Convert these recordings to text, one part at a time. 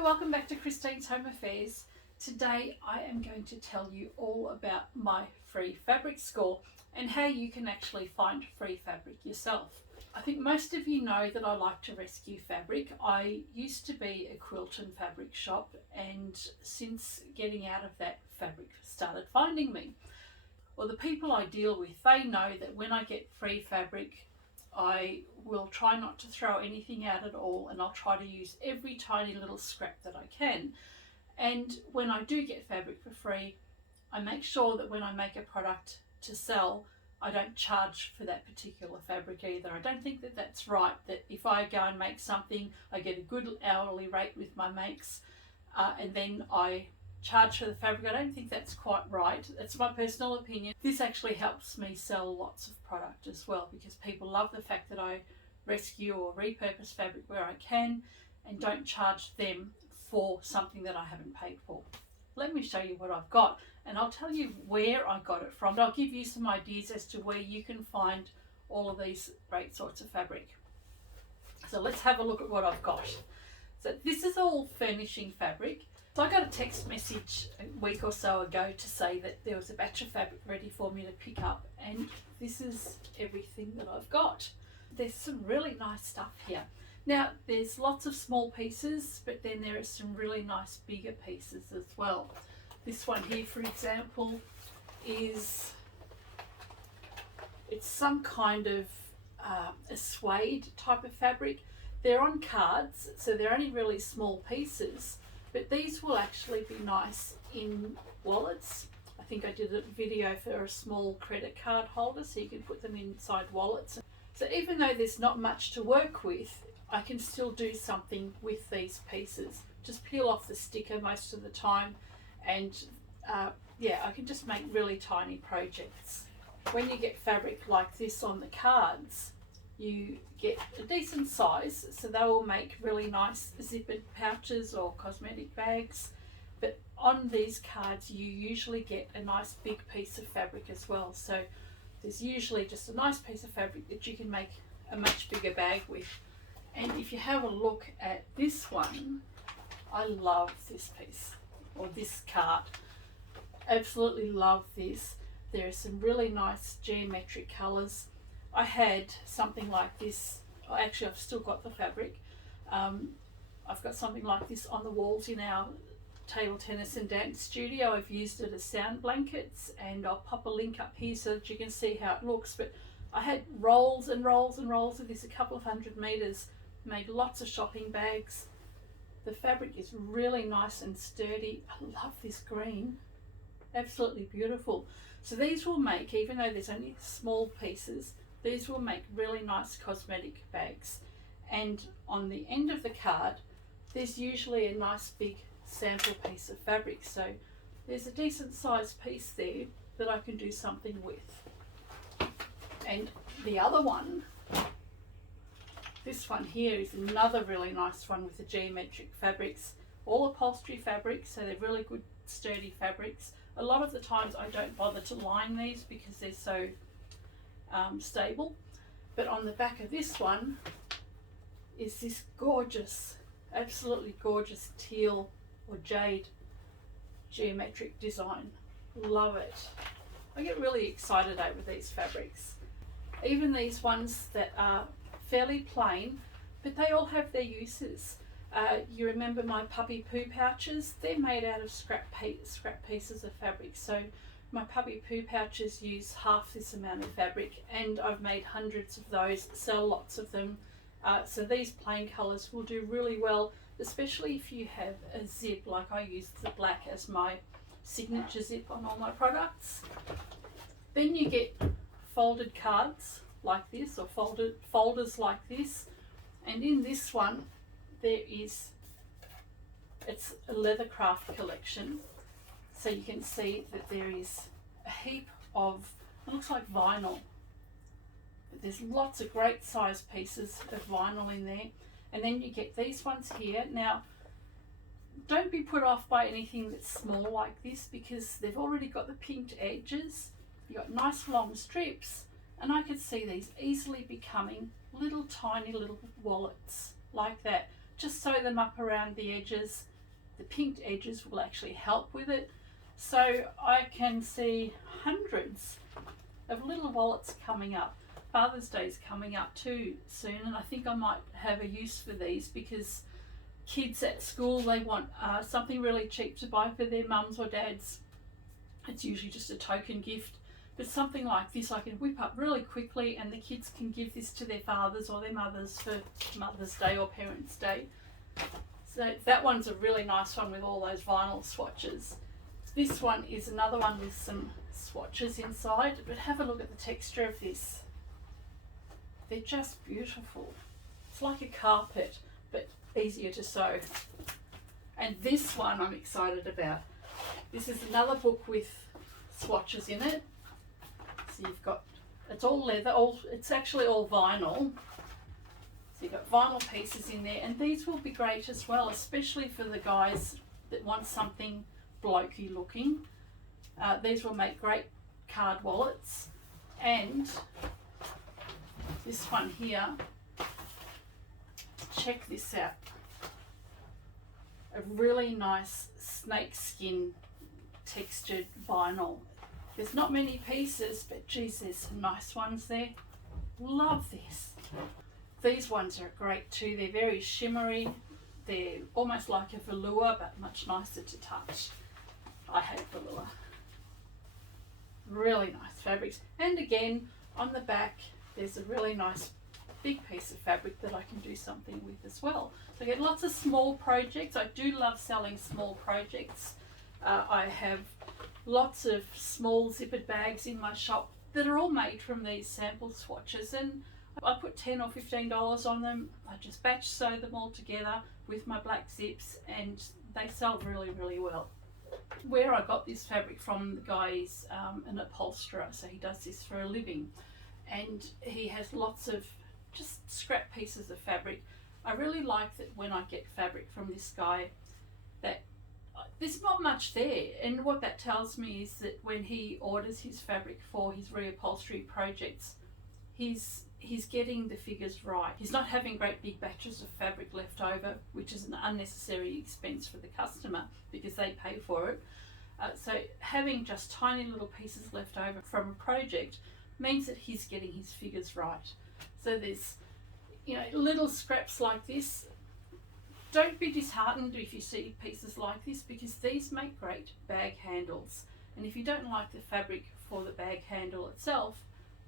Hello, welcome back to Christine's Home Affairs. Today I am going to tell you all about my free fabric score and how you can actually find free fabric yourself. I think most of you know that I like to rescue fabric. I used to be a quilt and fabric shop, and since getting out of that, fabric started finding me. Well, the people I deal with, they know that when I get free fabric, I will try not to throw anything out at all, and I'll try to use every tiny little scrap that I can. And when I do get fabric for free, I make sure that when I make a product to sell, I don't charge for that particular fabric either. I don't think that that's right, that if I go and make something, I get a good hourly rate with my makes, and then I charge for the fabric. I don't think that's quite right. It's my personal opinion. This actually helps me sell lots of product as well, because people love the fact that I rescue or repurpose fabric where I can and don't charge them for something that I haven't paid for. Let me show you what I've got, and I'll tell you where I got it from. I'll give you some ideas as to where you can find all of these great sorts of fabric. So let's have a look at what I've got. So this is all furnishing fabric. So I got a text message a week or so ago to say that there was a batch of fabric ready for me to pick up, and this is everything that I've got. There's some really nice stuff here. Now there's lots of small pieces, but then there are some really nice bigger pieces as well. This one here, for example, it's some kind of a suede type of fabric. They're on cards, so they're only really small pieces, but these will actually be nice in wallets. I think I did a video for a small credit card holder, so you can put them inside wallets. So even though there's not much to work with, I can still do something with these pieces. Just peel off the sticker most of the time, and I can just make really tiny projects. When you get fabric like this on the cards, you get a decent size, so they will make really nice zippered pouches or cosmetic bags. But on these cards you usually get a nice big piece of fabric as well, so there's usually just a nice piece of fabric that you can make a much bigger bag with. And if you have a look at this one, I love this piece, or this card. Absolutely love this. There are some really nice geometric colours. I had something like this. Actually, I've still got the fabric. I've got something like this on the walls in our table tennis and dance studio. I've used it as sound blankets, and I'll pop a link up here so that you can see how it looks. But I had rolls and rolls and rolls of this, a couple of 100 meters, made lots of shopping bags. The fabric is really nice and sturdy. I love this green, absolutely beautiful. So these will make, even though there's only small pieces, these will make really nice cosmetic bags. And on the end of the card, there's usually a nice big sample piece of fabric. So there's a decent sized piece there that I can do something with. And the other one, this one here, is another really nice one with the geometric fabrics, all upholstery fabrics, so they're really good sturdy fabrics. A lot of the times I don't bother to line these because they're so stable. But on the back of this one is this gorgeous, absolutely gorgeous teal or jade geometric design. Love it. I get really excited over these fabrics. Even these ones that are fairly plain, but they all have their uses. You remember my puppy poo pouches? They're made out of scrap pieces of fabric. So my puppy poo pouches use half this amount of fabric, and I've made hundreds of those, sell lots of them. So these plain colours will do really well, especially if you have a zip, like I use the black as my signature zip on all my products. Then you get folded cards like this, or folders like this, and in this one it's a leather craft collection, so you can see that there is a heap of, it looks like vinyl, but there's lots of great size pieces of vinyl in there. And then you get these ones here. Now don't be put off by anything that's small like this, because they've already got the pinked edges, you've got nice long strips, and I could see these easily becoming little tiny little wallets like that. Just sew them up around the edges the pinked edges will actually help with it. So I can see hundreds of little wallets coming up. Father's Day's coming up too soon, and I think I might have a use for these because kids at school, they want something really cheap to buy for their mums or dads. It's usually just a token gift, but something like this I can whip up really quickly, and the kids can give this to their fathers or their mothers for Mother's Day or Parents' Day. So that one's a really nice one with all those vinyl swatches. This one is another one with some swatches inside, but have a look at the texture of this. They're just beautiful. It's like a carpet, but easier to sew. And this one I'm excited about. This is another book with swatches in it. So you've got, it's all leather, it's actually all vinyl. So you've got vinyl pieces in there, and these will be great as well, especially for the guys that want something blokey looking. These will make great card wallets. And this one here, check this out. A really nice snake skin textured vinyl. There's not many pieces, but geez, there's some nice ones there. Love this. These ones are great too. They're very shimmery. They're almost like a velour, but much nicer to touch. I hate velour. Really nice fabrics. And again, on the back, there's a really nice big piece of fabric that I can do something with as well. So I get lots of small projects. I do love selling small projects. I have lots of small zippered bags in my shop that are all made from these sample swatches, and I put $10 or $15 on them. I just batch sew them all together with my black zips, and they sell really, really well. Where I got this fabric from, the guy is an upholsterer, so he does this for a living, and he has lots of just scrap pieces of fabric. I really like that when I get fabric from this guy that there's not much there, and what that tells me is that when he orders his fabric for his reupholstery projects, he's getting the figures right. He's not having great big batches of fabric left over, which is an unnecessary expense for the customer because they pay for it. So having just tiny little pieces left over from a project means that he's getting his figures right. So there's, little scraps like this. Don't be disheartened if you see pieces like this, because these make great bag handles. And if you don't like the fabric for the bag handle itself,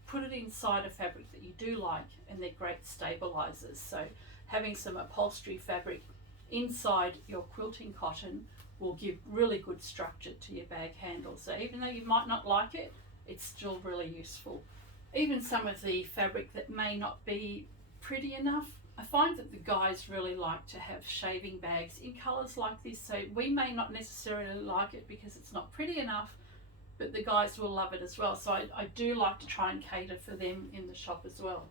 put it inside a fabric that you do like, and they're great stabilizers. So having some upholstery fabric inside your quilting cotton will give really good structure to your bag handle. So even though you might not like it, it's still really useful. Even some of the fabric that may not be pretty enough, I find that the guys really like to have shaving bags in colours like this. So we may not necessarily like it because it's not pretty enough, but the guys will love it as well. So I do like to try and cater for them in the shop as well.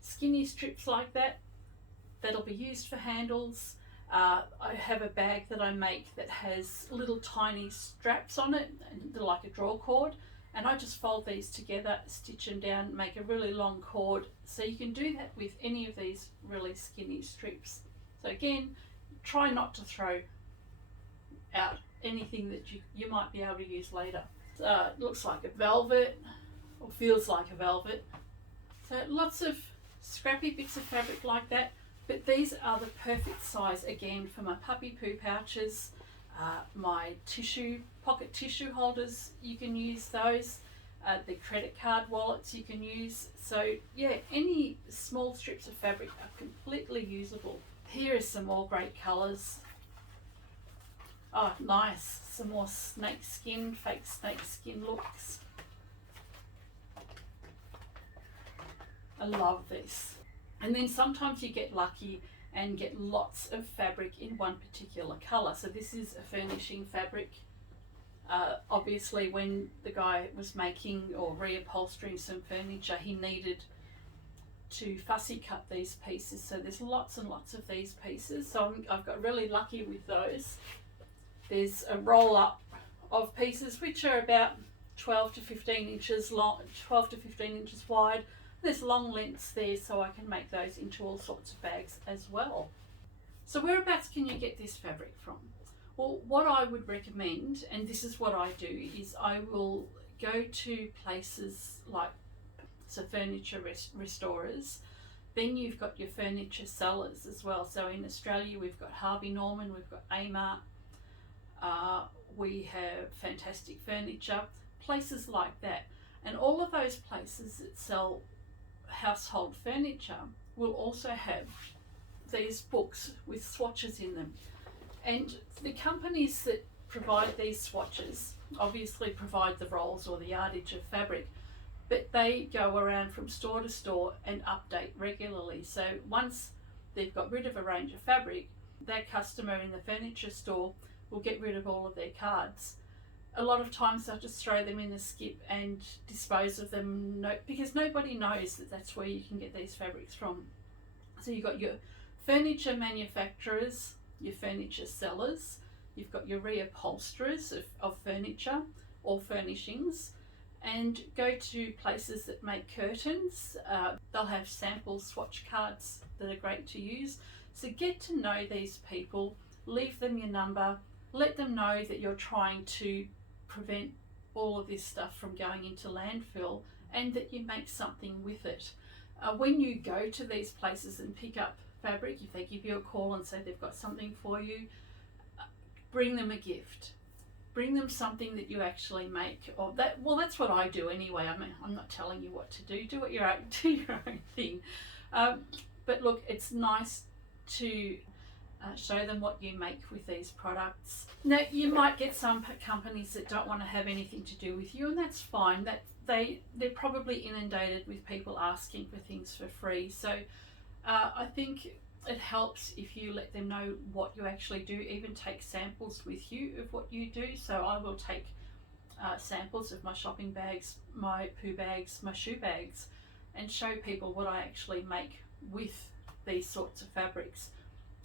Skinny strips like that, that'll be used for handles. I have a bag that I make that has little tiny straps on it, like a draw cord, and I just fold these together, stitch them down, make a really long cord. So you can do that with any of these really skinny strips. So again, try not to throw out anything that you might be able to use later. It looks like a velvet, or feels like a velvet. So lots of scrappy bits of fabric like that, but these are the perfect size again for my puppy poo pouches, my pocket tissue holders, you can use those, the credit card wallets you can use. So yeah, any small strips of fabric are completely usable. Here are some more great colours. Oh, nice. Some more snake skin, fake snake skin looks. I love this. And then sometimes you get lucky and get lots of fabric in one particular colour. So this is a furnishing fabric. Obviously when the guy was making or reupholstering some furniture, he needed to fussy cut these pieces. So there's lots and lots of these pieces. So I've got really lucky with those. There's a roll up of pieces which are about 12 to 15 inches long, 12 to 15 inches wide. There's long lengths there, so I can make those into all sorts of bags as well. So whereabouts can you get this fabric from? Well, what I would recommend, and this is what I do, is I will go to places like furniture restorers. Then you've got your furniture sellers as well. So in Australia, we've got Harvey Norman, we've got Amart, we have Fantastic Furniture, places like that. And all of those places that sell household furniture will also have these books with swatches in them. And the companies that provide these swatches obviously provide the rolls or the yardage of fabric, but they go around from store to store and update regularly. So once they've got rid of a range of fabric, that customer in the furniture store will get rid of all of their cards. A lot of times they'll just throw them in the skip and dispose of them, because nobody knows that that's where you can get these fabrics from. So you've got your furniture manufacturers, your furniture sellers, you've got your reupholsterers of furniture or furnishings, and go to places that make curtains. They'll have sample swatch cards that are great to use. So get to know these people, leave them your number, let them know that you're trying to prevent all of this stuff from going into landfill and that you make something with it. When you go to these places and pick up fabric, if they give you a call and say they've got something for you, bring them a gift. Bring them something that you actually make. Or that, well, that's what I do anyway. I mean, I'm not telling you what to do. Do your own thing. But look, it's nice to show them what you make with these products. Now, you might get some companies that don't want to have anything to do with you, and that's fine. That they're probably inundated with people asking for things for free. So I think it helps if you let them know what you actually do. Even take samples with you of what you do. So I will take samples of my shopping bags, my poo bags, my shoe bags, and show people what I actually make with these sorts of fabrics.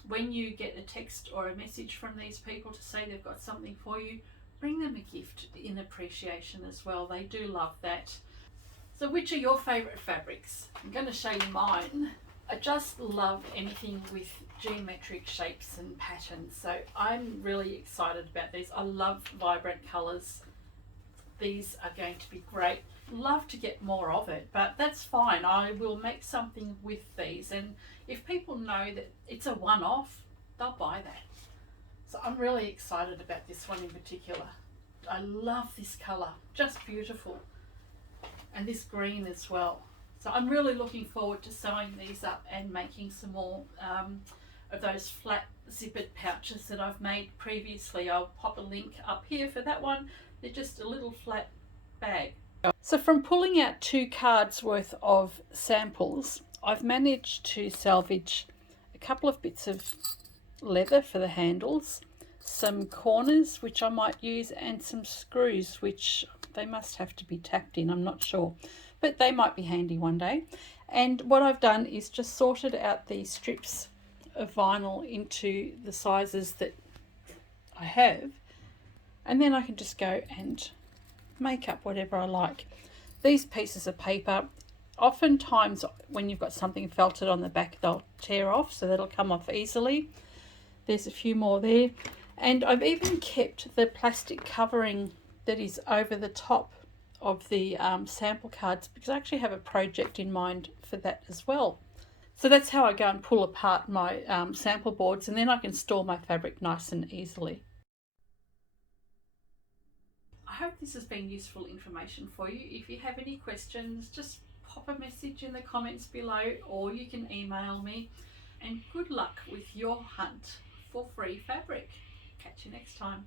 When you get a text or a message from these people to say they've got something for you, bring them a gift in appreciation as well. They do love that. So which are your favourite fabrics? I'm going to show you mine. I just love anything with geometric shapes and patterns. So I'm really excited about these. I love vibrant colours. These are going to be great. Love to get more of it, but that's fine. I will make something with these, and if people know that it's a one-off, they'll buy that. So I'm really excited about this one in particular. I love this colour, just beautiful, and this green as well. So I'm really looking forward to sewing these up and making some more of those flat zippered pouches that I've made previously. I'll pop a link up here for that one. They're just a little flat bag. So from pulling out 2 cards worth of samples, I've managed to salvage a couple of bits of leather for the handles, some corners which I might use, and some screws which they must have to be tacked in, I'm not sure, but they might be handy one day. And what I've done is just sorted out the strips of vinyl into the sizes that I have, and then I can just go and make up whatever I like. These pieces of paper, oftentimes when you've got something felted on the back, they'll tear off, so that'll come off easily. There's a few more there, and I've even kept the plastic covering that is over the top of the sample cards, because I actually have a project in mind for that as well. So that's how I go and pull apart my sample boards, and then I can store my fabric nice and easily. I hope this has been useful information for you. If you have any questions, just pop a message in the comments below, or you can email me. And good luck with your hunt for free fabric. Catch you next time.